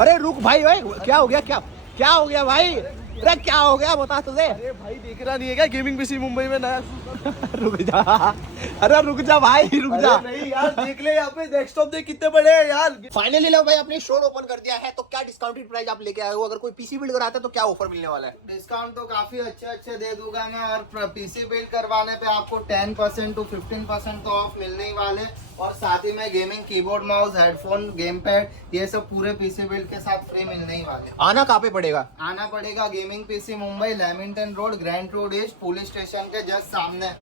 अरे रुक भाई, भाई क्या हो गया, क्या हो गया भाई? अरे क्या हो गया बता तुझे? अरे भाई देख रहा नहीं है क्या गेमिंग पीसी मुंबई में नया? रुक जा, अरे रुक जा भाई, रुक जा। अरे नहीं यार, देख ले यहाँ पे डेस्कटॉप देख कितने बड़े हैं यार। फाइनली लो भाई, अपनी स्टोर ओपन कर दिया है, तो क्या डिस्काउंटेड प्राइस आप लेके आए हो? अगर कोई पीसी बिल्ड कराता है तो क्या ऑफर मिलने वाला है? डिस्काउंट तो काफी अच्छे दे दूंगा मैं, और पीसी बिल्ड करवाने पे आपको 10% to 15% तो ऑफ मिलने ही वाले, और साथ ही में gaming keyboard, mouse, headphone, game pad ये सब पूरे पीसी बिल्ड के साथ फ्री मिलने ही वाले। आना कहाँ पे पड़ेगा? आना पड़ेगा gaming PC Mumbai, Lamington road, grand road east, police station के जस्ट सामने।